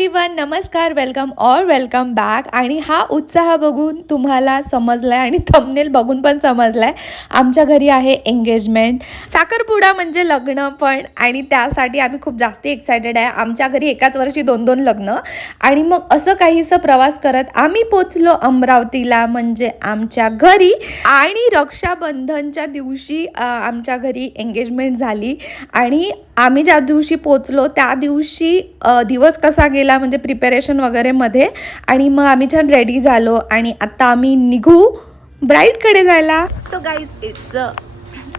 Everyone, नमस्कार, welcome back. आणि हा उत्साह बघून तुम्हाला समजलाय आणि थंबनेल बघून पण समजलाय, आमच्या घरी आहे एंगेजमेंट, साखरपुडा म्हणजे लग्न पण. आणि त्यासाठी आम्ही खूप जास्त एक्सायटेड आहे. आमच्या घरी एकाच वर्षी 2-2 लग्न. आणि मग असं काहीसं प्रवास करत आम्ही पोचलो अमरावतीला, म्हणजे आमच्या घरी. आणि रक्षाबंधनच्या दिवशी आमच्या घरी एंगेजमेंट झाली. आणि आम्ही ज्या दिवशी पोचलो त्या दिवशी दिवस कसा गेला म्हणजे प्रिपरेशन वगैरे मध्ये. आणि मग आम्ही छान रेडी झालो आणि आता आम्ही निघू ब्राईडकडे जायला. So guys,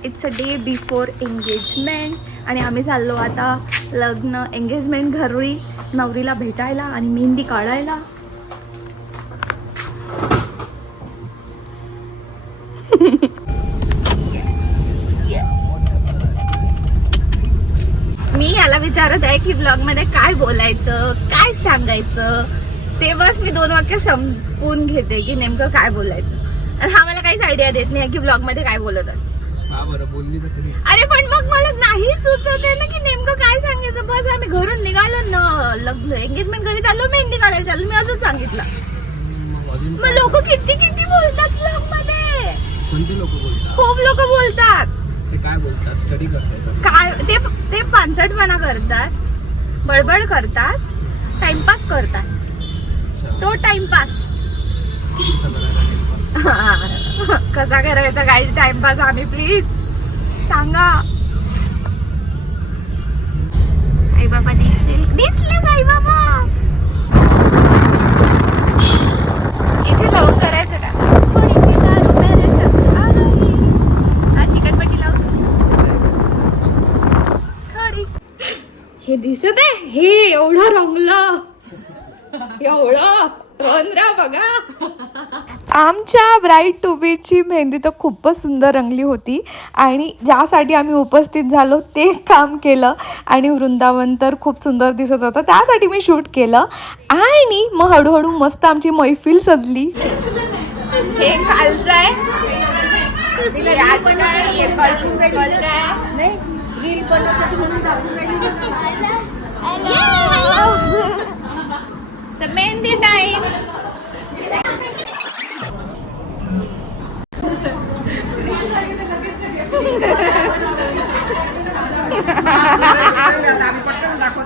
it's a day before engagement आणि आम्ही चाललो आता लग्न एंगेजमेंट घरी नवरीला भेटायला आणि मेहंदी काढायला. मी याला विचारत आहे की ब्लॉग मध्ये काय बोलायचं, काय सांगायचं. तेव्हाच मी 2 वाक्य संपवून घेते की नेमकं काय बोलायचं. आणि हा मला काहीच आयडिया देत नाही की ब्लॉग मध्ये काय बोलत असते. अरे पण मग मला नाही सुचत आहे ना की नेमकं काय सांगायचं. बस आम्ही घरून निघालो ना, लग्न एंगेजमेंट घरी चाललो, मेहंदी काढायला चाललो, मी असंच सांगितलं. मग लोक किती बोलतात ब्लॉग मध्ये. खूप लोक बोलतात. काय बोलतात, स्टडी करतात काय ते पांचटपणा करतात, बडबड करतात, टाइमपास करतात. तो टाइमपास कसा करायचा काही टाइमपास आम्ही प्लीज सांगा. आई बाबा दिसले आई बाबा. इथे लावून करायचं का थोडीशी दारू मेरे संग आ गई. हा चिकटपट्टी लाव थोडी. हे दिसत आहे, हे एवढं रंगलं, एवढं रंगरा बघा. आमच्या ब्राईड टू बीची मेहंदी तर खूपच सुंदर रंगली होती. आणि ज्यासाठी आम्ही उपस्थित झालो ते काम केलं. आणि वृंदावन तर खूप सुंदर दिसत होतं, त्यासाठी मी शूट केलं. आणि मग हळूहळू मस्त आमची मैफिल सजली. हे खालचं आहे, रील बनवते म्हणून मेहंदी टाइम.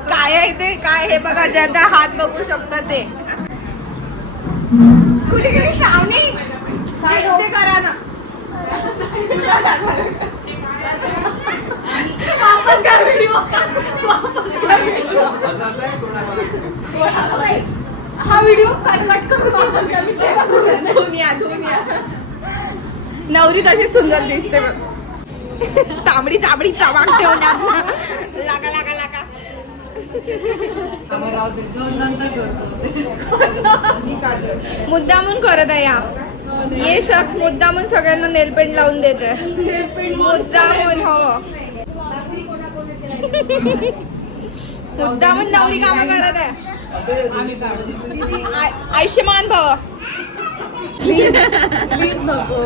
काय आहे ते, काय हे बघा, ज्याचा हात बघू शकता ते. कुठे गेली श्रावणी, ते करा ना. वापस कर व्हिडिओ. हा व्हिडिओ कट करून वापस कर. नवरी तशी सुंदर दिसते. तांबडी चाबडी चवाक ठेवणार. लागा लागा लागा. मुद्दामून करत आहे या. ये शख्स मुद्दामून सगळ्यांना नेलपेंट लावून देते. मुद्दामून. हो, मुद्दामून नवरी काम करत आहे. आयुष्यमान भव. प्लीज नको.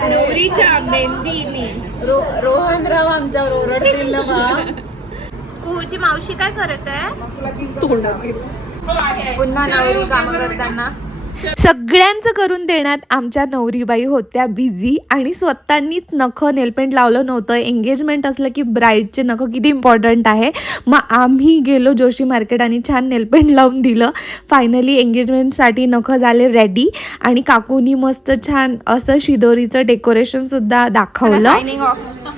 नवरीच्या मेहंदीनी रोहनराव आमच्यावर ओरडतील ना बा. कुहूची मावशी काय करत आहे. पुन्हा नवरी काम करताना सगळ्यांचं करून देण्यात आमच्या नवरीबाई होत्या बिझी. आणि स्वतःनीच नखं नेलपेंट लावलं नव्हतं. एंगेजमेंट असलं की ब्राईडचे नखं किती इम्पॉर्टंट आहे. मग आम्ही गेलो जोशी मार्केट आणि छान नेलपेंट लावून दिलं. फायनली एंगेजमेंटसाठी नखं झाले रेडी. आणि काकूनी मस्त छान असं शिदोरीचं डेकोरेशन सुद्धा दाखवलं.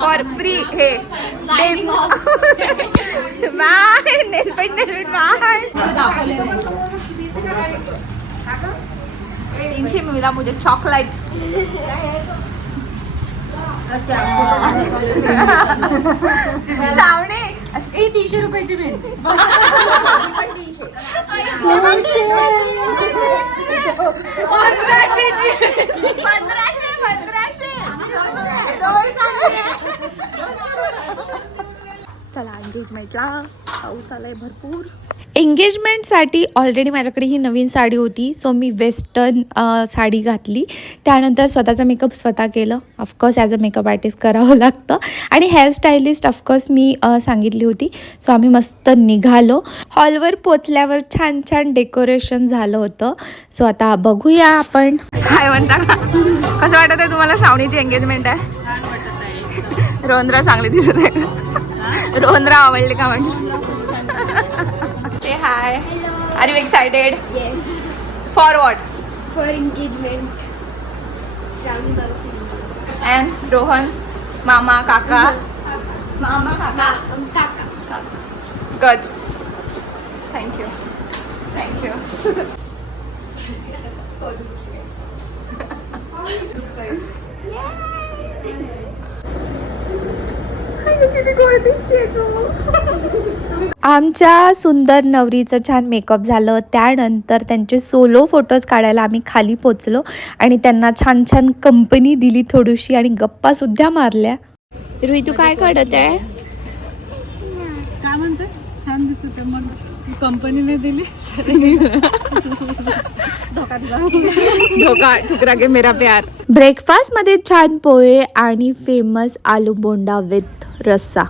For free. हे बाय नेलपेंट बाय. 300 मिला मुझे चॉकलेट. श्रावणी 300 रुपयाची मेहंदी. 1500. चला एंगेजमेंटला. पाऊस आलाय भरपूर. एंगेजमेंटसाठी ऑलरेडी माझ्याकडे ही नवीन साडी होती, सो मी वेस्टर्न साडी घातली. त्यानंतर स्वतःचा मेकअप स्वतः केलं. Of course as a makeup artist करावं लागतं. आणि हेअरस्टायलिस्ट ऑफकोर्स मी सांगितली होती. सो आम्ही मस्त निघालो. हॉलवर पोचल्यावर छान छान डेकोरेशन झालं होतं. सो आता बघूया आपण. काय म्हणता का, कसं वाटत आहे तुम्हाला? श्रावणीची एंगेजमेंट आहे. रोहनरा चांगली दिसत आहे. रोहनरा आवडले का म्हणजे? Say hi. Hello. Are you excited? Yes. For what? For engagement. Shravani Bhavsari. And Rohan, Mama, Kaka. Mama, Kaka. Kaka. Good. Thank you. Thank you. आमच्या सुंदर नवरीचं छान मेकअप झालं. त्यानंतर त्यांचे सोलो फोटोज काढायला आम्ही खाली पोचलो आणि त्यांना छान छान कंपनी दिली थोडीशी आणि गप्पा सुद्धा मारल्या. रुई, तू काय काढत आहे? काय म्हणते? छान दिसत आहे. मग ती कंपनीने दिली. धोका ठुकरा के मेरा प्यार. ब्रेकफास्ट मध्ये छान पोहे आणि फेमस आलू बोंडा विथ रस्सा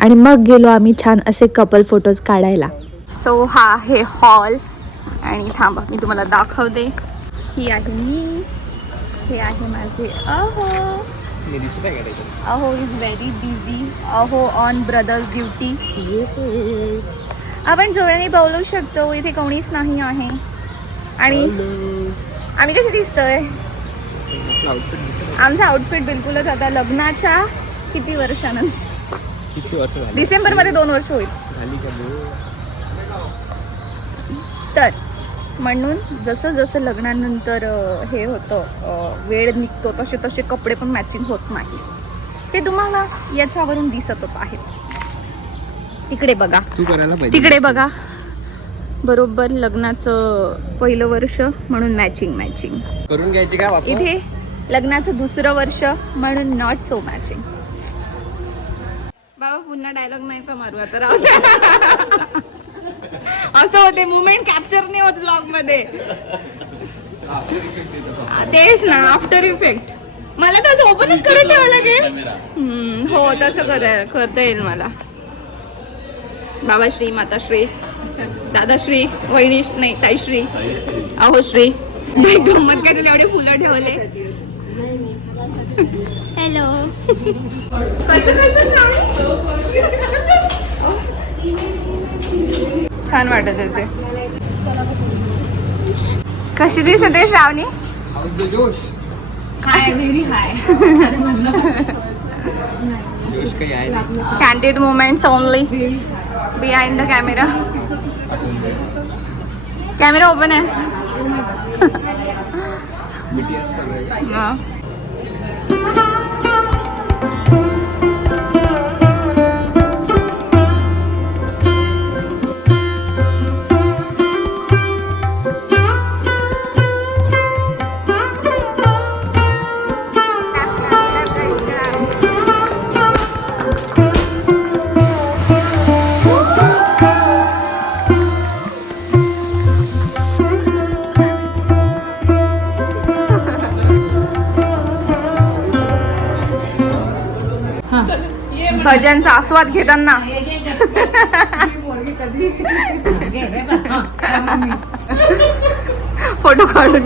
आणि मग गेलो आम्ही छान असे कपल फोटोज काढायला. सो हा हे हॉल आणि थांबा मी तुम्हाला दाखवते. ही आहे मी, हे आहे माझे अहो. मी दिसत आहे का त्याच्यात? अहो इज व्हेरी बिझी. अहो ऑन ब्रदर्स ड्युटी. आपण जोड्याने बोलू शकतो. इथे कोणीच नाही आहे. आणि आम्ही कसे दिसतोय? आमचा आउटफिट बिलकुलच आता लग्नाच्या किती वर्षानंतर? किती वर्ष झाली? डिसेंबरमध्ये 2 वर्ष होईल. झाली का बो? तर म्हणून जसं जसं लग्नानंतर हे होतं, वेळ निघतो तसे तसे कपडे पण मॅचिंग होत नाही. ते तुम्हाला याच्यावरून दिसतच आहेत. तिकडे बघा, तू करायला पाहिजे. तिकडे बघा. बरोबर लग्नाचं पहिलं वर्ष म्हणून मॅचिंग मॅचिंग. करून घ्यायची काय बापू? इथे लग्नाचं 2रं वर्ष म्हणून नॉट सो मॅचिंग. बाबा पुन्हा डायलॉग नाही का मारू आता? राहू द्या. असं होते, मुवमेंट कॅप्चर नाही होत ब्लॉग मध्ये. तेच ना, आफ्टर इफेक्ट. मला तसं ओपनच करून ठेवावं लागेल. हो तसं करता येईल मला. बाबाश्री, माताश्री, दादाश्री, वहिनी नाही ताईश्री, अहोश्री. गंमत काय एवढे फुलं ठेवले. हॅलो. कसं छान वाटत होते. कशी दिसत आहे श्रावणी? जोश हाय, व्हेरी हाय. जोश काही आहे नाही. Candid moments only behind the camera. Camera open आहे. BTS सगळे. हा. भजनचा आस्वाद घेताना फोटो काढून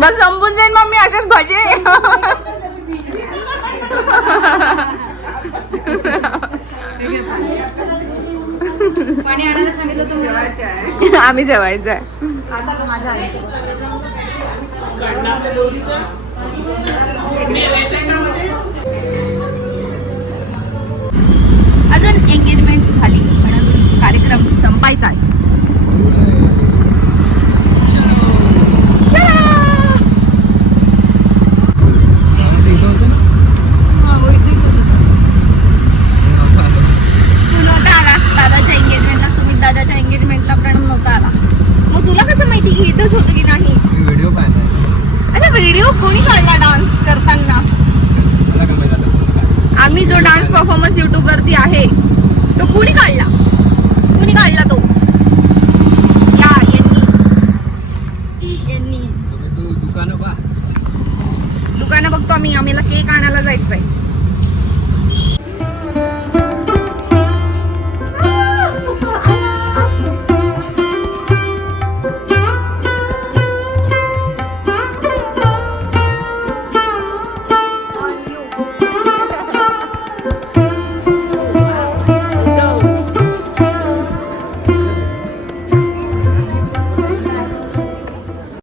बस संपून जाईल मग मी अशाच भजे. आम्ही जेवायचं आहे. अजून एंगेजमेंट झाली पण अजून कार्यक्रम संपायचा आहे. दादाच्या एंगेजमेंटला प्रणव नव्हता आला. मग तुला कसं माहिती की इथंच होतं की नाही? व्हिडिओ पाहिला. अच्छा व्हिडिओ कोणी परफॉर्मन्स युट्यूब वरती आहे तो कुणी काढला तो या यांनी तू दुकानं पा दुकानं बघतो आम्हाला केक आणायला जायचंय